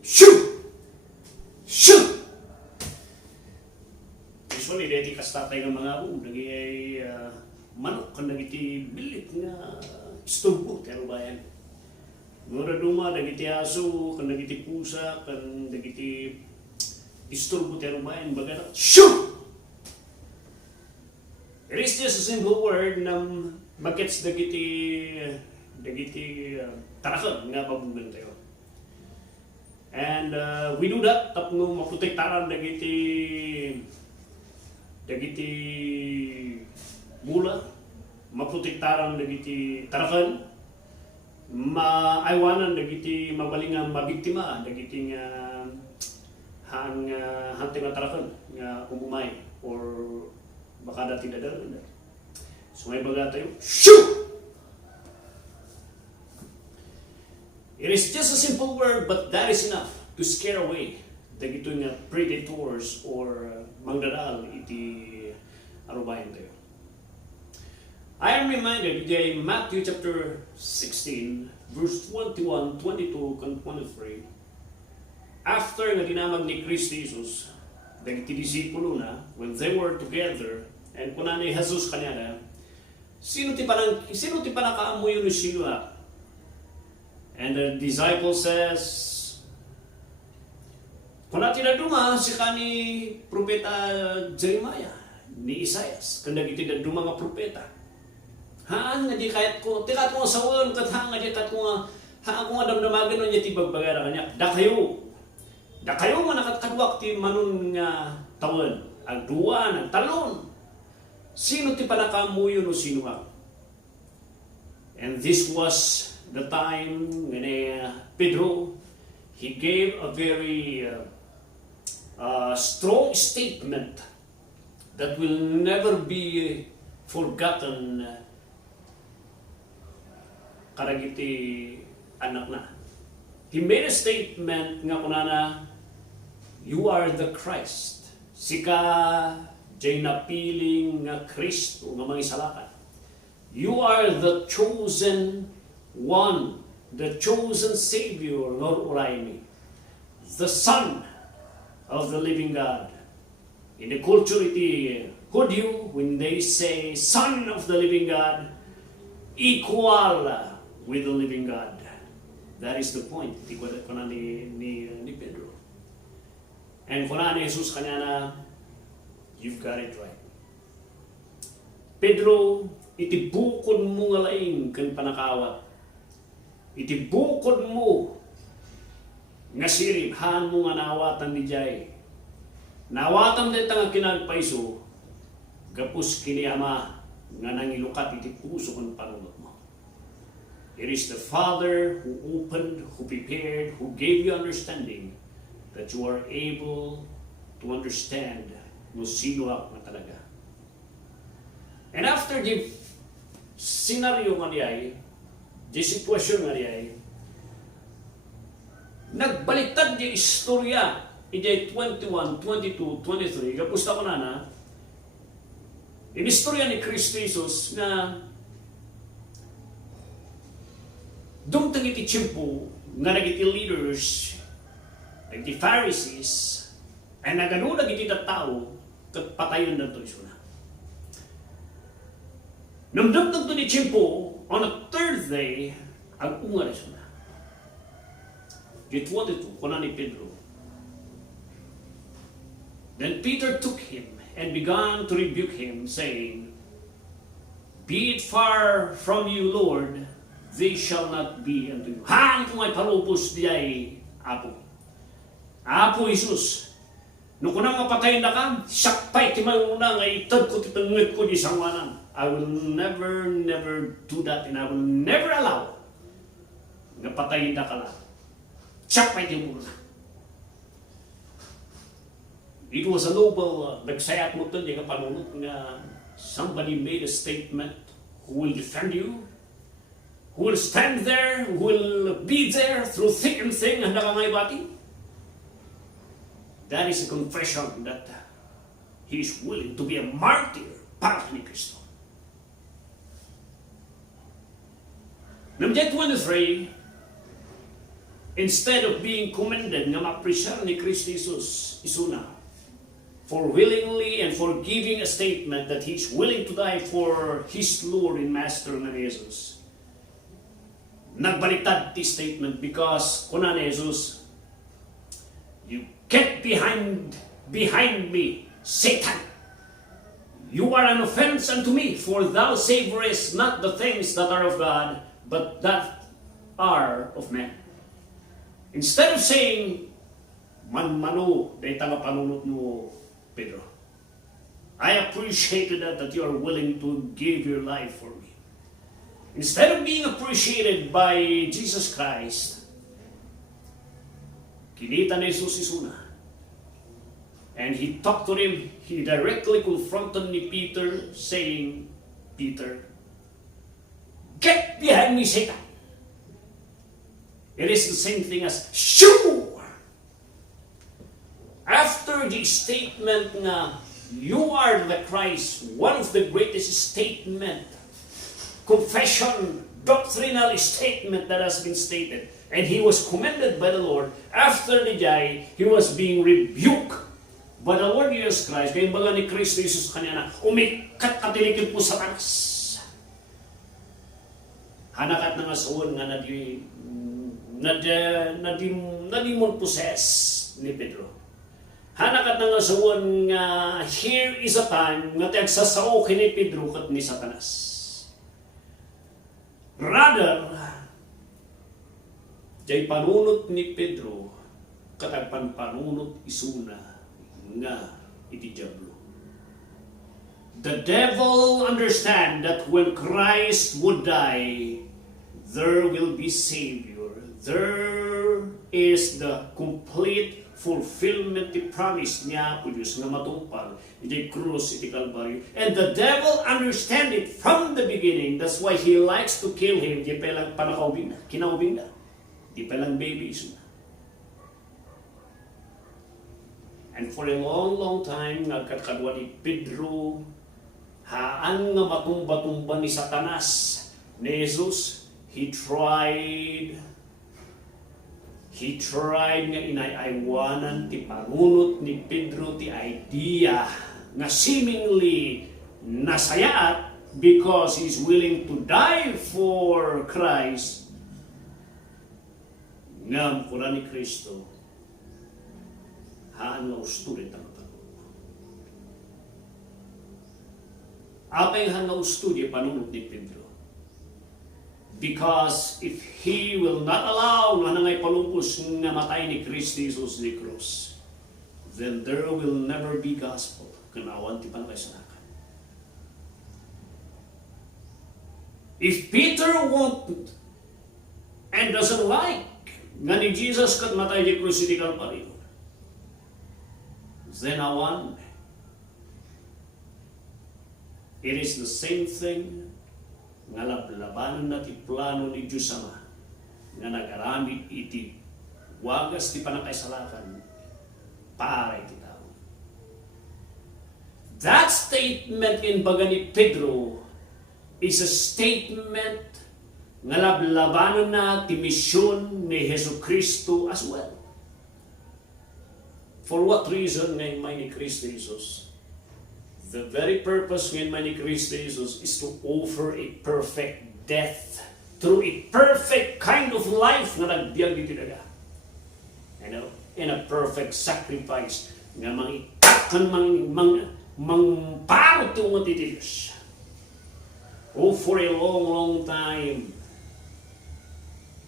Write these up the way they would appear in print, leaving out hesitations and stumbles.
Shoot! Shoot! Usually, dito kastatay ng mga naging manok kan nagiti bilit nga isturbo, pero bayan. Mura duma, nagiti aso, kan nagiti pusa, kan nagiti isturbo, pero bayan, baga shoot! It is just a simple word na magets dagiti tarakan nga pabugan tayo. And we do that tapno maprotektaran dagiti mula, maprotektaran dagiti tarakan, maaywanan dagiti mabalingang mabiktima dagiti nga hanting nga tarakan nga umumay or baka dati dadalan. So may baga tayo, shoot! It is just a simple word, but that is enough to scare away dagito nga predators or mangdadal iti arubayan tayo. I am reminded in Matthew chapter 16, verse 21, 22, and 23, after nga dinamag ni Kristo Jesus, dagiti disipulo na, when they were together, and kuna ni Jesus kanya sino ti panakaamuyo ni sino na? And the disciple says, kung natin na duma, si kani propeta Jeremiah, ni Isaias, kung nagiti na duma nga propeta. Haan nga di kahit ko, tikat ko nga sawan, kat haan nga di kat ko nga damdamagan no niya ti bagbagara kanya. Da kayo nga nakatkadwak ti manon nga taon, ang duwa, ang talon. Sino ti panakamuyo no sino nga? And this was the time when Pedro, he gave a very strong statement that will never be forgotten karagiti anak na. He made a statement nga kunana, you are the Christ. Sika jay napiling nga Kristo nga mangisalakan. You are the chosen one, the chosen Savior, Lord Uraimi, the Son of the living God. In the culture, iti Hudyo, when they say Son of the living God, equal with the living God. That is the point. Iti ko na ni Pedro. And kuna ni Jesus kanya na, you've got it right. Pedro, iti bukod mo nga laing kan panakawat. Iti bukod mo nga sirip, haan mo nga nawatan di jay. Nawatan di nga kinagpaiso, gapus kini ama nga nangilukat iti puso kong panunod mo. It is the Father who opened, who prepared, who gave you understanding that you are able to understand no sino ako nga talaga. And after the scenario nga niyay, the situation nga niyay, nagbaliktad di istorya iti 21, 22, 23, kapusta ko na in istorya ni Kristo Jesus nga dumtang iti tiyempo nga nagiti leaders, nagiti Pharisees, ay naganulag iti tao kat patayon na ito iso na. Namdamdam to ni tiyempo, on a third day, ang ungar iso na. Di 22, kuna ni Pedro. Then Peter took him and began to rebuke him, saying, be it far from you, Lord, they shall not be unto you. Haan kung ay palupos di ay Apo. Apo Jesus, no kunang mapatay na ka, sakpay ti mayuna nga itad ko titangit ko di sangwanan. I will never do that, and I will never allow nga patayin na ka lang. Sakpay ti muna. It was a noble, nagsayat mo ito, yung panunod nga somebody made a statement who will defend you, who will stand there, who will be there through thick and thin, handa ka ngay bati. That is a confession that he is willing to be a martyr para ni Kristo. Number 23, Instead of being commended nga ma-appreciate ni Kristo Jesus isuna for willingly and for giving a statement that He's willing to die for His Lord and Master na ni Jesus. Nagbaliktad ti statement because kuna ni Jesus, you get behind me, Satan. You are an offense unto me, for thou savorest not the things that are of God, but that are of men. Instead of saying, man-mano, day tanga panunot mo, Pedro. I appreciated that you are willing to give your life for me. Instead of being appreciated by Jesus Christ, kinita ni Jesus isuna. And he talked to him, he directly confronted ni Peter, saying, Peter, get behind me, Satan. It is the same thing as, shoo! After the statement na, you are the Christ, one of the greatest statement, confession, doctrinal statement that has been stated, and he was commended by the Lord. After the day, he was being rebuked by the Lord Jesus Christ. Kaya baga ni Kristo Jesus kanya na, umikat katilikin po Satanas. Hanakat na nga suon nga nadimon possess ni Pedro. Hanakat na nga suon nga here is a time nga tagsasao kini Pedro kat ni Satanas. Rather, jay panunot ni Pedro katagpan panunot isuna nga iti Diyablo. The devil understand that when Christ would die, there will be Savior. There is the complete fulfillment the promise niya po Diyos nga matungpal iti krus iti Calvary. And the devil understand it from the beginning. That's why he likes to kill him. Di palang panakaubing na, kinaubing na. Di palang baby iso na. And for a long time, nagkakadwa ni Pedro, haan nga matumba-tumba ni Satanas, ni Jesus, he tried nga inayaywanan ti panunot ni Pedro ti idea nga seemingly nasayaat because he's willing to die for Christ. Ngam kura ni Kristo, haan nga ustulit ang panunot. Apay haan nga ustulit panunot ni Pedro. Because if he will not allow na nangay palungkos nga matay ni Kristo Jesus ni krus, then there will never be gospel. Kanawan ti panakaisanakan. If Peter won't and doesn't like nga ni Jesus kat matay ni krus iti Calvary, then awan, it is the same thing nga lablabanan na ti plano ni Diyos Ama nga nagaramid iti wagas ti panakaisalakan para iti tao. That statement in baga ni Pedro is a statement nga lablabanan na ti misyon ni Jesu Kristo as well. For what reason ngayon may ni Kristo Jesus? The very purpose ngayon man ni Kristo Jesus is to offer a perfect death through a perfect kind of life na nagbiag dito daga. In a perfect sacrifice nga mangitakan mangparot yung matitilis. Oh, for a long, long time,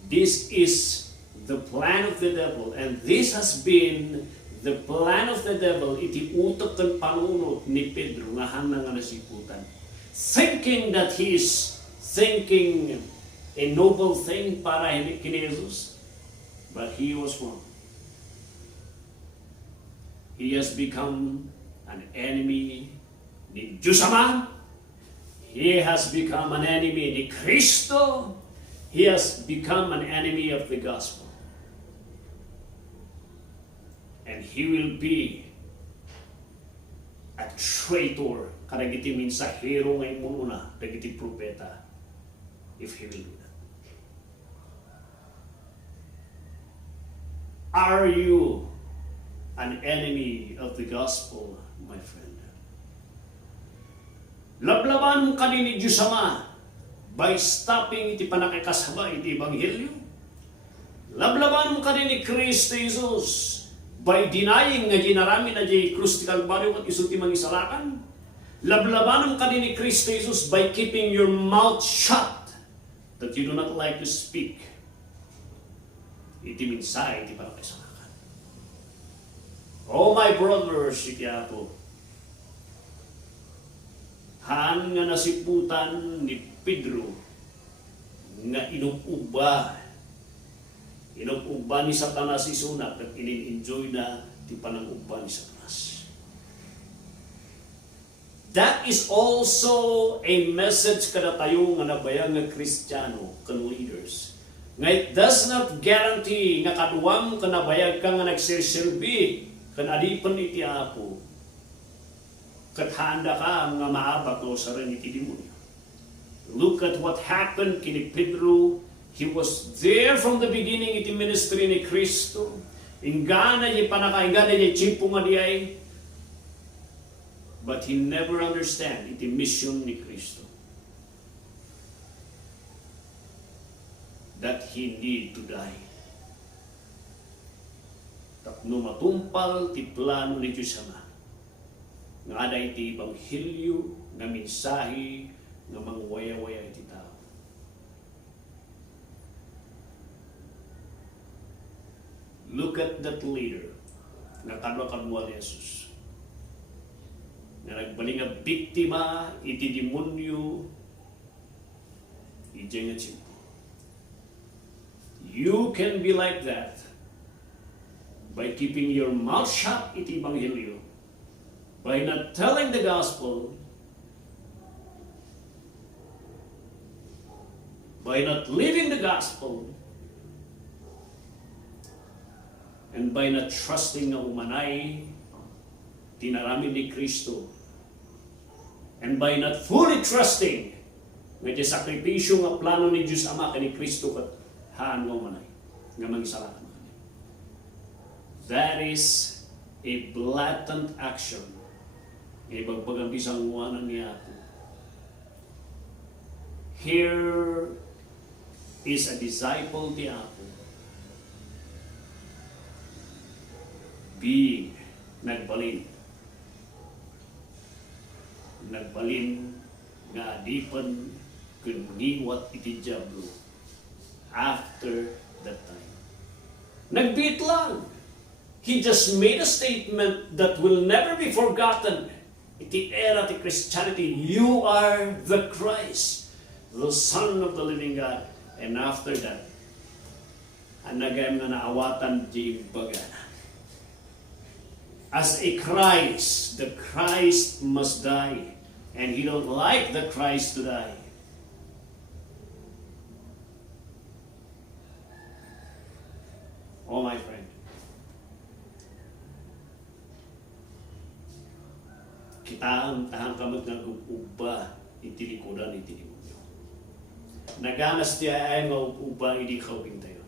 this is the plan of the devil, and this has been the plan of the devil, iti utok kan panunot ni Pedro nga hanang nga nasiputan. Thinking that he is thinking a noble thing para kini Jesus, but he was wrong. He has become an enemy ni Diyos Ama. He has become an enemy ni Kristo. He has become an enemy of the gospel. And he will be a traitor kadagiti minsahero ngay muna dagiti propeta if he will do that. Are you an enemy of the gospel, my friend? Lablaban ka ni Diyos Ama by stopping iti panakikasama iti Ebanghelyo. Lablaban ka ni Kristo Jesus by denying nga ginarami na di krus ti Kalbaryo at isulti mangisalakan. Lablaban ka ni Kristo Jesus by keeping your mouth shut that you do not like to speak iti minsay iti panakisalakan. Oh my brothers, iti Apo, haan nga nasiputan ni Pedro nga inuuba ni Satanas isunak at in-enjoy na ti pananguba ni Satanas. That is also a message kada tayo nga nabayang nga Kristiyano kan leaders. Nga it does not guarantee nga kaduwang kanabayag ka nga nagsiserbi kan adipan iti Apo kat handa ka nga maabak o sa rin iti demonyo. Look at what happened kini Pedro. He was there from the beginning iti ministry ni Kristo. Ingana niya panakaingana niya chimpo nga diay. But he never understand iti mission ni Kristo. That he need to die. Tapno matumpal ti plano ni Diyos Ama. Nga ada iti Ebanghelyo, nga mensahe, nga mangwaya-waya iti tao. Look at that leader nga kadwa-kadwa ni Jesus. Nga nagbaling nga biktima iti demonyo iti nga chimpo. You can be like that by keeping your mouth shut iti Ebanghelyo, by not telling the gospel, by not living the gospel, and by not trusting na umanay tinaramin ni Kristo, and by not fully trusting nga di sakripisyo nga plano ni Diyos Ama kani Kristo kat haan nga umanay nga mangisalakan. That is a blatant action. Ibagbagang bisang uwanan niya ako. Here is a disciple ti Apo being nagbalin nga adipan kuniwat iti Diyablo after that time. Nagbeat lang. He just made a statement that will never be forgotten. Iti era ti Christianity, you are the Christ, the Son of the living God. And after that, anagayam na naawatan di bagana. As a Christ, the Christ must die. And he don't like the Christ to die. Oh, my friend. Kita ang tahang kamag nag-uba iti likodan iti demonyo. Naganas ti ay nga uba iti kauping tayo.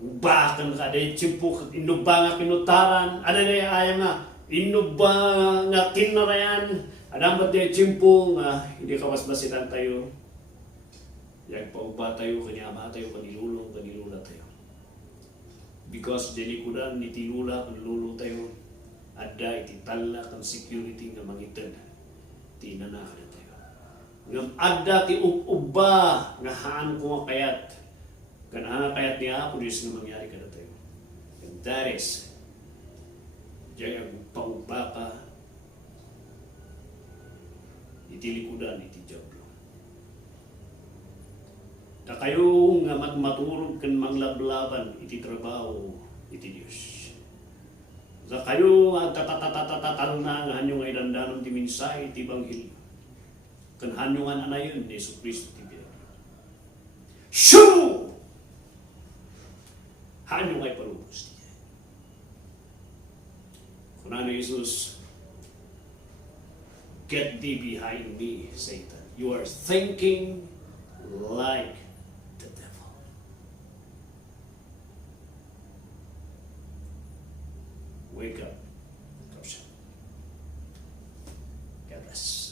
Uba kan kada chimpo inuba nga kinutaran, ada na ay nga inuba nga kinarayan, ada ba ti chimpo nga hindi kawasbasitan tayo. Yag pauba tayo kanya ama tayo kanilulong kanilula tayo. Because dilikudan ni tinula kanilulong tayo. Ada iti talak ang security nga mangitan tinanakan na tayo. Ngam ada ti uba nga haan ko nga kayat ganahan kayat niya ako Diyos nga mangyari ka na tayo. And that is diya ang pauba ka iti likudan iti Diyablo. Na kayo nga magmaturog kan manglablaban iti trabaho iti Diyos. Sa kayo tatatatatatatal na nga hanyong ay dandanon ti minsay ti Ebanghelyo. Kan hanyong anayon ni Yesu Kristo ti Diyablo. Shoo! Hanyong ay palubos ti Diyablo. Kuna ni Jesus, get thee behind me, Satan. You are thinking like the devil. wake up. God bless.